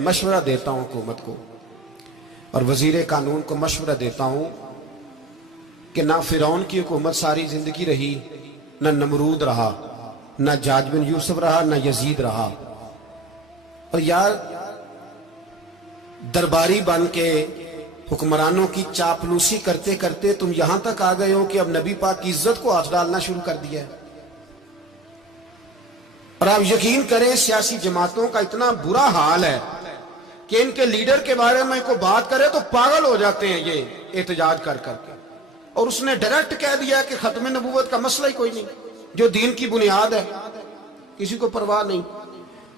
मशवरा देता हूं हुकूमत को और वजीर कानून को मशवरा देता हूं कि ना फिरौन की हुकूमत सारी जिंदगी रही, ना नमरूद रहा, ना जाज बिन यूसुफ रहा, ना यजीद रहा। और यार दरबारी बन के हुक्मरानों की चापलूसी करते करते तुम यहां तक आ गए हो कि अब नबी पाक की इज्जत को हाथ डालना शुरू कर दिया है। और आप यकीन करें सियासी जमातों का इतना बुरा हाल है कि इनके लीडर के बारे में कोई बात करे तो पागल हो जाते हैं ये एहतजाज कर करके। और उसने डायरेक्ट कह दिया कि खत्म नबूवत का मसला ही कोई नहीं, जो दीन की बुनियाद है, किसी को परवाह नहीं।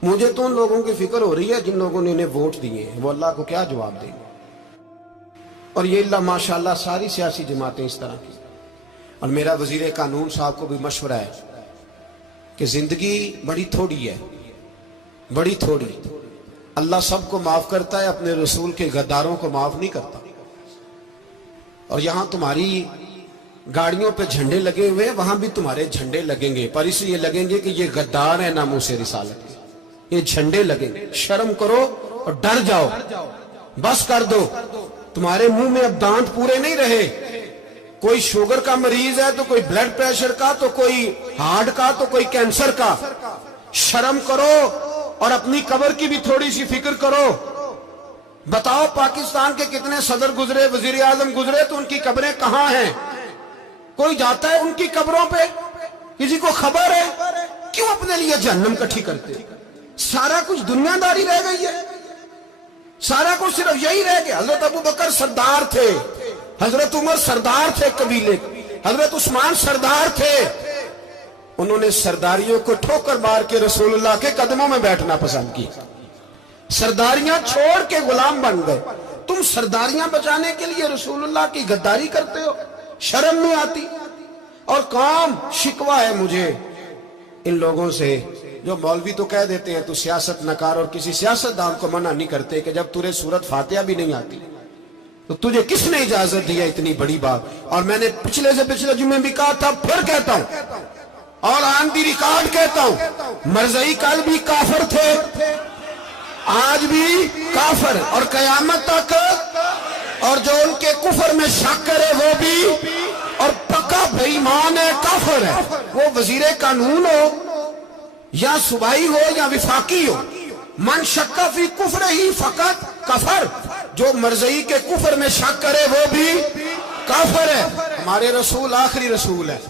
मुझे तो उन लोगों की फिक्र हो रही है जिन लोगों ने इन्हें वोट दिए हैं, वो अल्लाह को क्या जवाब देंगे। और ये अल्लाह माशाल्लाह सारी सियासी जमातें इस तरह की। और मेरा वजीर कानून साहब को भी मशवरा है कि जिंदगी बड़ी थोड़ी है, बड़ी थोड़ी। अल्लाह सबको माफ करता है, अपने रसूल के गद्दारों को माफ नहीं करता। और यहां तुम्हारी गाड़ियों पे झंडे लगे हुए हैं, वहां भी तुम्हारे झंडे लगेंगे, पर इसलिए लगेंगे कि ये गद्दार है नामूसे रिसालत के। ये झंडे लगेंगे। शर्म करो और डर जाओ, बस कर दो। तुम्हारे मुंह में अब दांत पूरे नहीं रहे। कोई शुगर का मरीज है तो कोई ब्लड प्रेशर का, तो कोई हार्ट का, तो कोई कैंसर का। शर्म करो और अपनी कब्र की भी थोड़ी सी फिक्र करो। बताओ पाकिस्तान के कितने सदर गुजरे, वजीर आजम गुजरे, तो उनकी कब्रें कहां हैं? कोई जाता है उनकी कब्रों पे? किसी को खबर है? क्यों अपने लिए जहन्नम इकट्ठी करते? सारा कुछ दुनियादारी रह गई है, सारा कुछ सिर्फ यही रह गया। हजरत अबू बकर सरदार थे, हजरत उमर सरदार थे कबीले, हजरत उस्मान सरदार थे। उन्होंने सरदारियों को ठोकर मार के रसूलुल्लाह के कदमों में बैठना पसंद किया। सरदारियां छोड़ के गुलाम बन गए। तुम सरदारियां बचाने के लिए रसूलुल्लाह की गद्दारी करते हो, शर्म नहीं आती। और कौम शिकवा है मुझे इन लोगों से जो मौलवी तो कह देते हैं तू सियासत नकार, और किसी सियासतदान को मना नहीं करते कि जब तुझे सूरत फातिहा भी नहीं आती तो तुझे किसने इजाजत दिया इतनी बड़ी बात। और मैंने पिछले से पिछले जुम्मे भी कहा था, फिर कहता हूं और आन दी रिकॉर्ड कहता हूं, मरज़ई कल भी काफिर थे, आज भी काफिर और कयामत तक। और जो उनके कुफर में शक करे वो भी, और पक्का बेईमान है, काफिर है। वो वजीर कानून हो या सूबाई हो या विफाकी हो, मन शक्का फी कुफर ही फकत कफर। जो मरज़ई के कुफर में शक करे वो भी काफिर है। हमारे रसूल आखिरी रसूल है।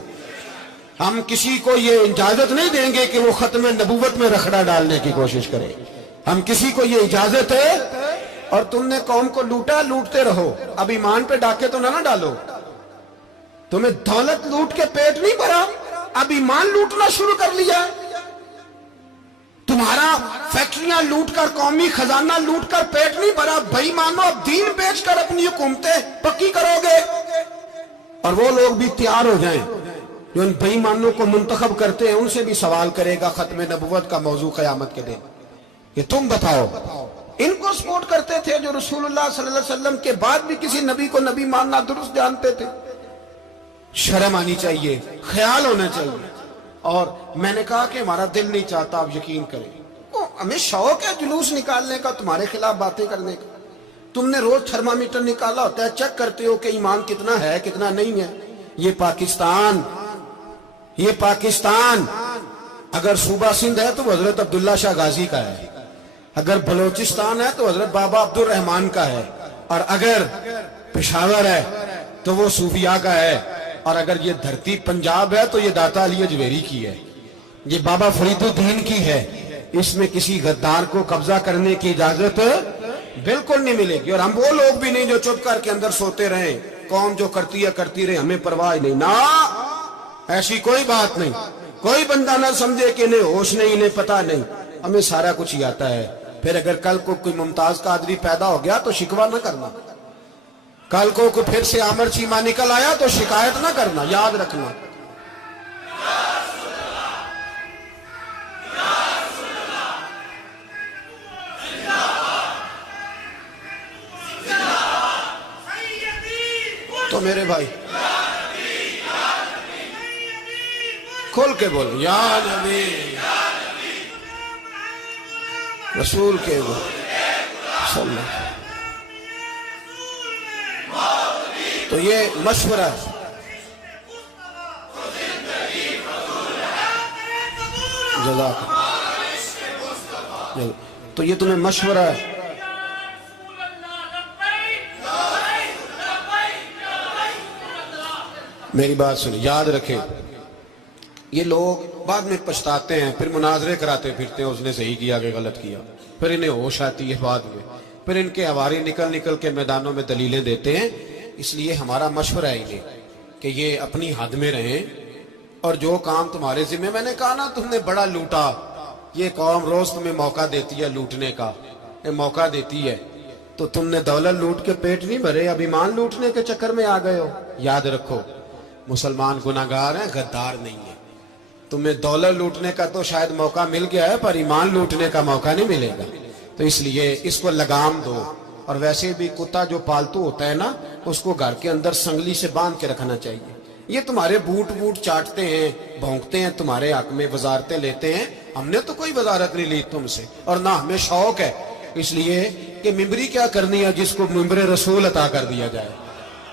हम किसी को ये इजाजत नहीं देंगे कि वो खत्म नबूवत में रखड़ा डालने की कोशिश करे। हम किसी को ये इजाजत है। और तुमने कौम को लूटा, लूटते रहो, अब ईमान पे डाके तो ना डालो। तुम्हें दौलत लूट के पेट नहीं भरा, अब ईमान लूटना शुरू कर लिया। तुम्हारा फैक्ट्रियां लूटकर, कौमी खजाना लूटकर पेट नहीं भरा। बेईमानो, अब दीन बेचकर अपनी हुकूमतें पक्की करोगे। और वो लोग भी तैयार हो जाएं जो इन बेईमानों को मुंतखब करते हैं, उनसे भी सवाल करेगा खत्म नबुव्वत का मौजू क़यामत के दिन कि तुम बताओ। इनको सपोर्ट करते थे जो रसूलुल्लाह सल्लल्लाहु अलैहि वसल्लम के बाद भी किसी नबी को नबी मानना दुरुस्त जानते थे। शर्म आनी चाहिए, ख्याल होना चाहिए। और मैंने कहा कि हमारा दिल नहीं चाहता, आप यकीन करें, हमें शौक है जुलूस निकालने का, तुम्हारे खिलाफ बातें करने का। तुमने रोज थर्मामीटर निकाला होता है, चेक करते हो कि ईमान कितना है कितना नहीं है। ये पाकिस्तान अगर सूबा सिंध है तो हजरत अब्दुल्ला शाह गाजी का है, अगर बलोचिस्तान है तो हजरत बाबा अब्दुल रहमान का है, और अगर पेशावर है तो वो सूफिया का है, और अगर ये धरती पंजाब है तो ये दाता अली अजमेरी की है, ये बाबा फरीदुद्दीन की है। इसमें किसी गद्दार को कब्जा करने की इजाजत बिल्कुल नहीं मिलेगी। और हम वो लोग भी नहीं जो चुप करके अंदर सोते रहे, कौम जो करती है करती रहे, हमें परवाह नहीं ना, ऐसी कोई बात नहीं। कोई बंदा ना समझे कि इन्हें होश नहीं, इन्हें पता नहीं, हमें सारा कुछ ही आता है। फिर अगर कल को कोई मुमताज कादरी पैदा हो गया तो शिकवा ना करना, कल को कोई फिर से आमर चीमा निकल आया तो शिकायत ना करना, याद रखना। तो मेरे भाई खोल के बोल, या नबी रसूल के बोल। تو یہ مشورہ ہے. جزاک اللہ. تو یہ تمہیں مشورہ ہے. میری بات سنیں، یاد رکھیں، یہ لوگ بعد میں پچھتاتے ہیں، پھر مناظرے کراتے پھرتے ہیں اس نے صحیح کیا کہ غلط کیا، پھر انہیں ہوش آتی ہے بعد میں، پھر ان کے ہواری نکل کے میدانوں میں دلیلیں دیتے ہیں. اس لیے ہمارا مشورہ ہے انہیں کہ یہ اپنی حد میں رہیں، اور جو کام تمہارے ذمہ، میں نے کہا نا تم نے بڑا لوٹا، یہ قوم روز تمہیں موقع دیتی ہے لوٹنے کا، یہ موقع دیتی ہے، تو تم نے دولت لوٹ کے پیٹ نہیں بھرے، اب ایمان لوٹنے کے چکر میں آ گئے ہو. یاد رکھو، مسلمان گناہگار ہیں، غدار نہیں ہیں. تمہیں دولت لوٹنے کا تو شاید موقع مل گیا ہے، پر ایمان لوٹنے کا موقع نہیں ملے گا. تو اس لیے اس کو لگام دو. اور ویسے بھی کتا جو پالتو ہوتا ہے نا، اس کو گھر کے اندر سنگلی سے باندھ کے رکھنا چاہیے. یہ تمہارے بوٹ چاٹتے ہیں، بھونکتے ہیں، تمہارے حق میں وزارتیں لیتے ہیں. ہم نے تو کوئی وزارت نہیں لی تم سے، اور نہ ہمیں شوق ہے. اس لیے کہ ممبری کیا کرنی ہے جس کو ممبر رسول عطا کر دیا جائے؟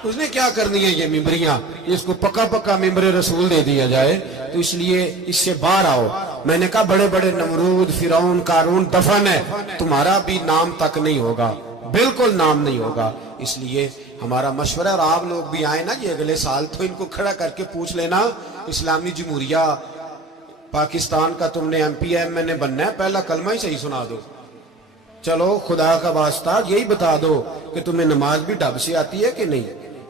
اس نے کیا کرنی ہے یہ ممبریاں جس کو پکا ممبر رسول دے دیا جائے؟ تو اس لیے اس سے باہر آؤ. میں نے کہا بڑے بڑے نمرود، فرعون، قارون دفن ہے، تمہارا بھی نام تک نہیں ہوگا، بالکل نام نہیں ہوگا. اس لیے ہمارا مشورہ، اور آپ لوگ بھی آئے نا یہ اگلے سال، تو ان کو کھڑا کر کے پوچھ لینا، اسلامی جمہوریہ پاکستان کا تم نے MPM نے بننا ہے، پہلا کلمہ ہی صحیح سنا دو. چلو خدا کا واسطہ یہی بتا دو کہ تمہیں نماز بھی ڈھب سے آتی ہے کہ نہیں.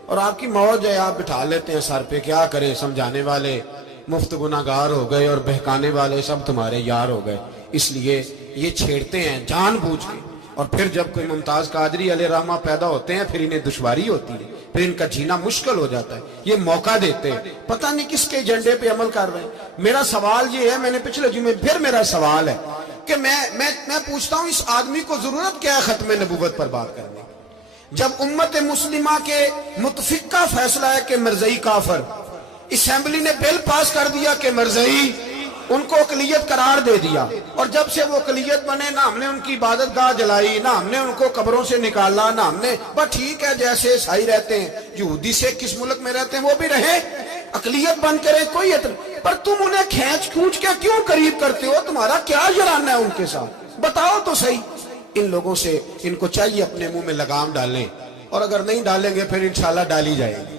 اور آپ کی موج ہے، آپ بٹھا لیتے ہیں سر پہ، کیا کریں، سمجھانے والے مفت گناہگار ہو گئے اور بہکانے والے سب تمہارے یار ہو گئے. اس لیے یہ چھیڑتے ہیں جان بوجھ کے. اور پھر جب کوئی ممتاز قادری علیہ رحمہ پیدا ہوتے ہیں، پھر انہیں دشواری ہوتی ہے، پھر ان کا جینا مشکل ہو جاتا ہے. یہ موقع دیتے ہیں، پتہ نہیں کس کے ایجنڈے پہ عمل کر رہے ہیں. میرا سوال یہ ہے، میں نے پچھلے جمعے پھر میرا سوال ہے کہ میں پوچھتا ہوں، اس آدمی کو ضرورت کیا ہے ختم نبوت پر بات کرنے؟ جب امت مسلمہ کے متفق کا فیصلہ ہے کہ مرزائی کافر، اسمبلی نے بل پاس کر دیا کہ مرزائی، ان کو اقلیت قرار دے دیا، اور جب سے وہ اقلیت بنے، نہ ہم نے ان کی عبادت گاہ جلائی، نہ ہم نے ان کو قبروں سے نکالا، نہ ہم نے، بس ٹھیک ہے جیسے عیسائی رہتے ہیں، یہودی سے کس ملک میں رہتے ہیں وہ بھی رہے، اقلیت بن کے رہے، کوئی اعتراض. پر تم انہیں کھینچ کے کیوں قریب کرتے ہو؟ تمہارا کیا جرانہ ہے ان کے ساتھ؟ بتاؤ تو صحیح. ان لوگوں سے ان کو چاہیے اپنے منہ میں لگام ڈالیں، اور اگر نہیں ڈالیں گے پھر انشاءاللہ ڈالی جائے گی.